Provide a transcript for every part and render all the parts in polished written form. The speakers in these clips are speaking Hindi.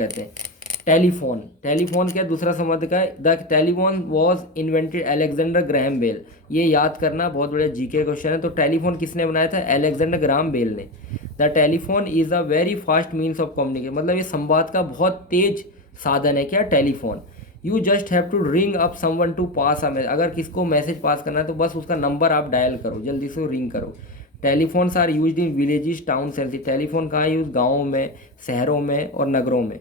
कहते हैं। टेलीफोन, टेलीफोन क्या दूसरा शब्द का है, the telephone was invented Alexander Graham Bell. ये याद करना बहुत बड़ा जीके क्वेश्चन है। तो टेलीफोन किसने बनाया था? अलेक्जेंडर ग्राहम बेल ने। The telephone is a very fast means of communication, मतलब ये संवाद का बहुत तेज साधन है क्या? Telephone. You just have to ring up someone to pass a message, अगर किसको मैसेज पास करना है तो बस उसका नंबर आप डायल करो, जल्दी से रिंग करो। Telephones are use in villages town sense, telephone कहाँ यूज? गाँव में, शहरों में और नगरों में।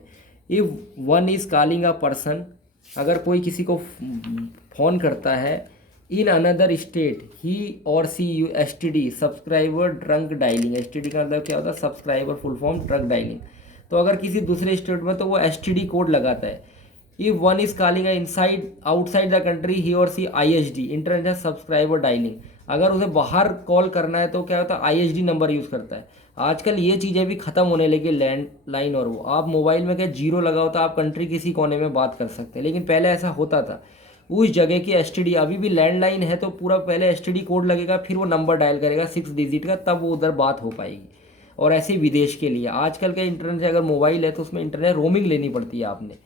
If one is calling a person, अगर कोई किसी को फ़ोन करता है in another state, he or she use S T D subscriber trunk dialling. S T D का मतलब क्या होता है? Subscriber full form trunk dialling. तो अगर किसी दूसरे स्टेट में तो वो एस टी डी कोड लगाता है। If one is calling inside outside the country, he or she I H D international subscriber dialling. अगर उसे बाहर कॉल करना है तो क्या होता है? आई एच डी नंबर यूज़ करता है। आजकल ये चीज़ें भी ख़त्म होने लगी, लैंडलाइन और वो आप मोबाइल में क्या जीरो लगाओ तो आप कंट्री किसी कोने में बात कर सकते हैं, लेकिन पहले ऐसा होता था। उस जगह की एस टी डी, अभी भी लैंडलाइन है तो पूरा पहले एस टी डी कोड लगेगा, फिर वो नंबर डायल करेगा 6 डिजिट का, तब वो उधर बात हो पाएगी। और ऐसे ही विदेश के लिए आजकल के इंटरनेट, अगर मोबाइल है तो उसमें इंटरनेट रोमिंग लेनी पड़ती है आपने।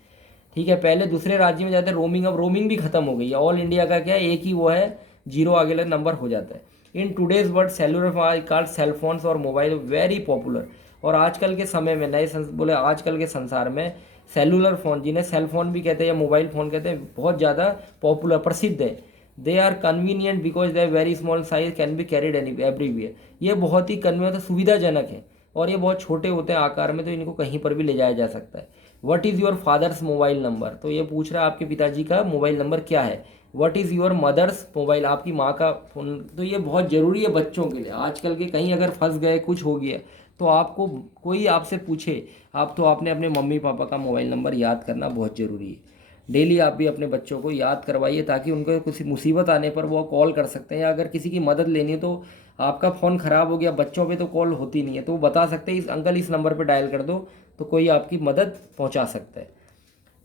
ठीक है, पहले दूसरे राज्य में जाते रोमिंग, अब रोमिंग भी खत्म हो गई है। ऑल इंडिया का क्या है, एक ही वो है, जीरो आगे लग नंबर हो जाता है। In today's world cellular card cellphones और मोबाइल वेरी पॉपुलर। और आजकल के समय में बोले आजकल के संसार में सेलुलर फ़ोन, जिन्हें सेल फोन भी कहते हैं या मोबाइल फ़ोन कहते हैं, बहुत ज़्यादा पॉपुलर प्रसिद्ध है। They are convenient because they very small size can be carried any everywhere. ये बहुत ही कन्वीनियंट, सुविधाजनक है और ये बहुत छोटे होते हैं आकार में, तो इनको कहीं पर भी ले जाया जा सकता है। What is your fathers mobile number, तो ये पूछ रहा है आपके पिताजी का मोबाइल नंबर क्या है। What is your mother's mobile, आपकी माँ का फ़ोन। तो ये बहुत ज़रूरी है बच्चों के लिए। आजकल के कहीं अगर फंस गए, कुछ हो गया तो आपको कोई आपसे पूछे, आप तो आपने अपने मम्मी पापा का मोबाइल नंबर याद करना बहुत ज़रूरी है। डेली आप भी अपने बच्चों को याद करवाइए ताकि उनको किसी मुसीबत आने पर वो कॉल कर सकते हैं, या अगर किसी की मदद लेनी है तो आपका फ़ोन ख़राब हो गया, बच्चों पे तो कॉल होती नहीं है, तो वो बता सकते हैं इस अंकल इस नंबर पे डायल कर दो, तो कोई आपकी मदद पहुंचा सकता है।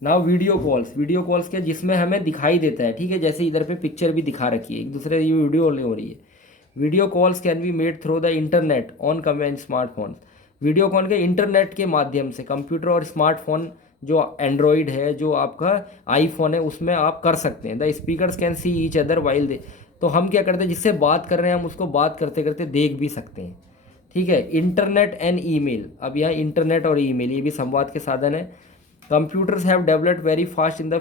Now video calls, video calls क्या, जिसमें हमें दिखाई देता है, ठीक है, जैसे इधर पे पिक्चर भी दिखा रखी है, एक दूसरे ये वीडियो हो रही है। Video calls can be made through the internet on computer smartphone. Video call के इंटरनेट के माध्यम से कंप्यूटर और स्मार्टफोन, जो एंड्रॉयड है, जो आपका आईफोन है, उसमें आप कर सकते हैं। The speakers can see each other while they, तो हम क्या करते हैं, जिससे बात कर रहे हैं हम उसको बात करते करते देख भी सकते हैं। ठीक है, इंटरनेट एंड ईमेल, अब यहाँ इंटरनेट और ईमेल ये भी संवाद के साधन है। Computers have developed very fast in the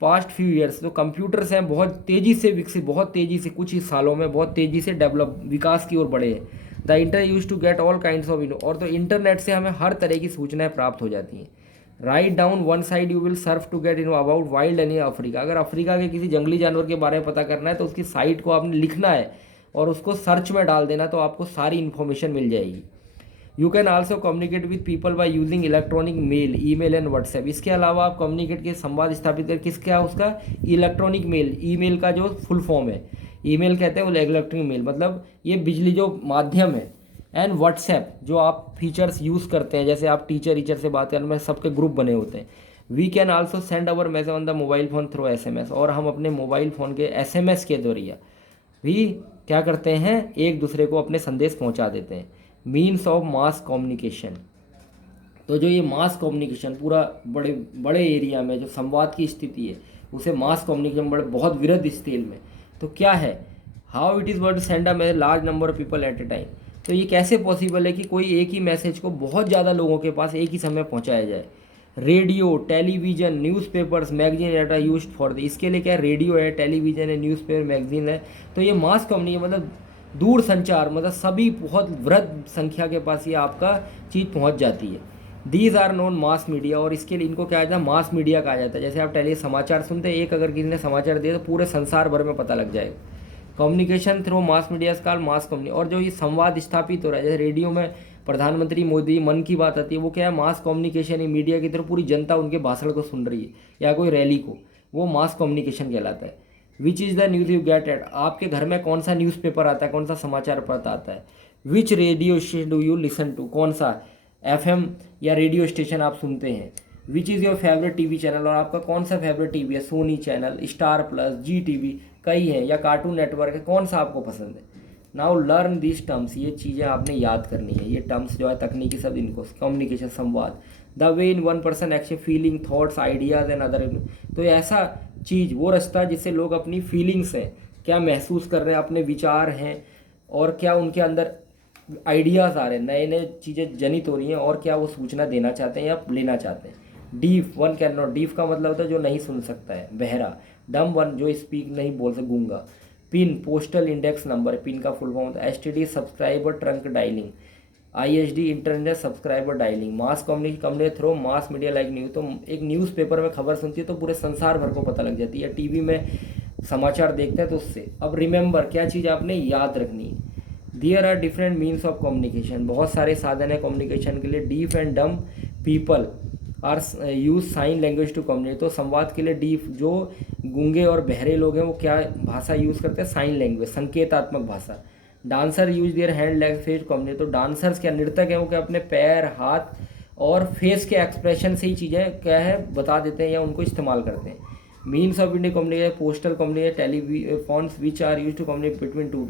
past few years, तो कंप्यूटर्स हैं बहुत तेज़ी से विकसित, बहुत तेज़ी से कुछ ही सालों में बहुत तेज़ी से डेवलप, विकास की ओर बढ़े हैं। The inter use to get all kinds of info, और तो इंटरनेट से हमें हर तरह की सूचनाएं प्राप्त हो जाती हैं। Right down one side you will surf to get info about wild any Africa, अगर अफ्रीका के किसी जंगली जानवर के बारे में पता करना है तो उसकी साइट को आपने लिखना है और उसको सर्च में डाल देना, तो आपको सारी इन्फॉर्मेशन मिल जाएगी। You can also communicate with people by using electronic mail, email and WhatsApp. इसके अलावा आप कम्युनिकेट के संवाद स्थापित कर किसका, उसका इलेक्ट्रॉनिक मेल, ईमेल का जो फुल फॉर्म है, ईमेल कहते हैं वो इलेक्ट्रॉनिक मेल, मतलब ये बिजली जो माध्यम है। एंड व्हाट्सएप, जो आप फीचर्स यूज़ करते हैं, जैसे आप टीचर से बात करने में सबके ग्रुप बने होते हैं। We can also send our message on the mobile phone through S M S, और हम अपने मोबाइल फ़ोन के एस एम एस के जरिए भी क्या करते हैं, एक दूसरे को अपने संदेश पहुंचा देते हैं। मीन्स ऑफ मास कम्युनिकेशन, तो जो ये मास कम्युनिकेशन पूरा बड़े बड़े एरिया में जो संवाद की स्थिति है उसे मास कम्युनिकेशन, बड़े बहुत विरध स्केल में, तो क्या है, how it is word send a message large number of people at A time. तो ये कैसे पॉसिबल है कि कोई एक ही मैसेज को बहुत ज़्यादा लोगों के पास एक ही समय पहुँचाया जाए। Radio, television, newspapers, magazine data use for the, इसके लिए क्या है, रेडियो है, टेलीविज़न है, न्यूज़पेपर, मैगजीन है। तो ये मास कम्युनिकेशन मतलब दूर संचार, मतलब सभी बहुत वृहद संख्या के पास ये आपका चीज़ पहुंच जाती है। These are known mass media, और इसके लिए इनको क्या कहता है, मास मीडिया कहा जाता है। जैसे आप टेली समाचार सुनते हैं, एक अगर किसी ने समाचार दिया तो पूरे संसार भर में पता लग जाएगा। कम्युनिकेशन थ्रू मास मीडिया काल मास कम्युनिकेशन, और जो ये संवाद स्थापित हो रहा है, जैसे रेडियो में प्रधानमंत्री मोदी मन की बात आती है, वो क्या है, मास कम्युनिकेशन है, मीडिया की तरफ पूरी जनता उनके भाषण को सुन रही है या कोई रैली को, वो मास कम्युनिकेशन कहलाता है। Which is the news you get at, आपके घर में कौन सा न्यूज़पेपर आता है, कौन सा समाचार पत्र आता है। Which radio station do you listen to, कौन सा एफएम या रेडियो स्टेशन आप सुनते हैं। Which is your favourite TV channel, और आपका कौन सा फेवरेट टीवी है, Sony channel, Star Plus, Zee TV, कई हैं, या कार्टून नेटवर्क है, कौन सा आपको पसंद है। नाउ लर्न दिस टर्म्स, ये चीज़ें आपने याद करनी है, ये टर्म्स जो है तकनीकी शब्द, इनको कम्युनिकेशन संवाद। The way in one person action feeling thoughts ideas and other. तो ये ऐसा चीज़ वो रास्ता जिससे लोग अपनी फीलिंग्स हैं, क्या महसूस कर रहे हैं, अपने विचार हैं, और क्या उनके अंदर आइडियाज़ आ रहे हैं, नए नए चीज़ें जनित हो रही हैं, और क्या वो सूचना देना चाहते हैं या लेना चाहते हैं। Deaf one can not, deaf का मतलब होता है जो नहीं सुन सकता है, बहरा। डम वन जो स्पीक नहीं बोल सकता, गूंगा। PIN postal index number, PIN का फुल फॉर्म होता है STD subscriber trunk dialling. ISD internet subscriber dialling. Mass communication through mass media like news, तो एक न्यूज़पेपर में खबर सुनती है तो पूरे संसार भर को पता लग जाती है, टीवी में समाचार देखते हैं तो उससे। अब रिमेंबर क्या चीज़ आपने याद रखनी है। There are different means of communication, बहुत सारे साधन है कम्युनिकेशन के लिए। Deaf and dumb people are use sign language to communicate, तो संवाद के लिए डीफ जो गूंगे और बहरे लोग हैं वो क्या भाषा यूज़ करते हैं, साइन लैंग्वेज, संकेतात्मक भाषा। Dancer use their hand leg face communicate, तो डांसर्स क्या नृतक हैं वो क्या अपने पैर हाथ और फेस के एक्सप्रेशन से ही चीज़ें क्या है बता देते हैं या उनको इस्तेमाल करते हैं। Means of India communication postal communication telephones which are use to communicate between two.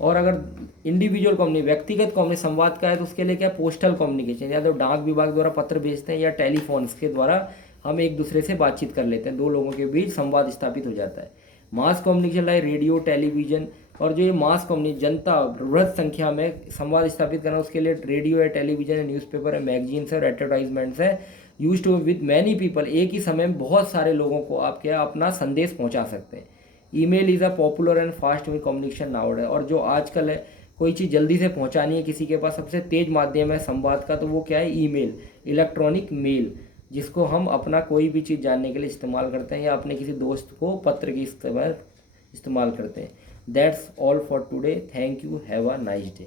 और अगर इंडिविजुअल कम्युनिकेशन व्यक्तिगत कम्युनिकेशन संवाद का है तो उसके लिए क्या पोस्टल कम्युनिकेशन, या तो डाक विभाग द्वारा पत्र भेजते हैं या टेलीफोन्स के द्वारा हम एक दूसरे से बातचीत कर लेते हैं, दो लोगों के बीच संवाद स्थापित हो जाता है। Mass communication like radio television, और जो ये मास कम्युनिकेशन जनता बृहद संख्या में संवाद स्थापित करना उसके लिए रेडियो है, टेलीविजन है, न्यूज़पेपर है, मैगजीन्स है और एडवर्टाइजमेंट्स है। Use to with many people, एक ही समय में बहुत सारे लोगों को आप क्या अपना संदेश पहुंचा सकते हैं। Email is a popular and fast way communication nowadays है, और जो आजकल है कोई चीज़ जल्दी से पहुंचानी है किसी के पास, सबसे तेज माध्यम है संवाद का, तो वो क्या है, ईमेल, इलेक्ट्रॉनिक मेल, जिसको हम अपना कोई भी चीज़ जानने के लिए इस्तेमाल करते हैं या अपने किसी दोस्त को पत्र की इस्तेमाल करते हैं। That's all for today, thank you, have a nice day.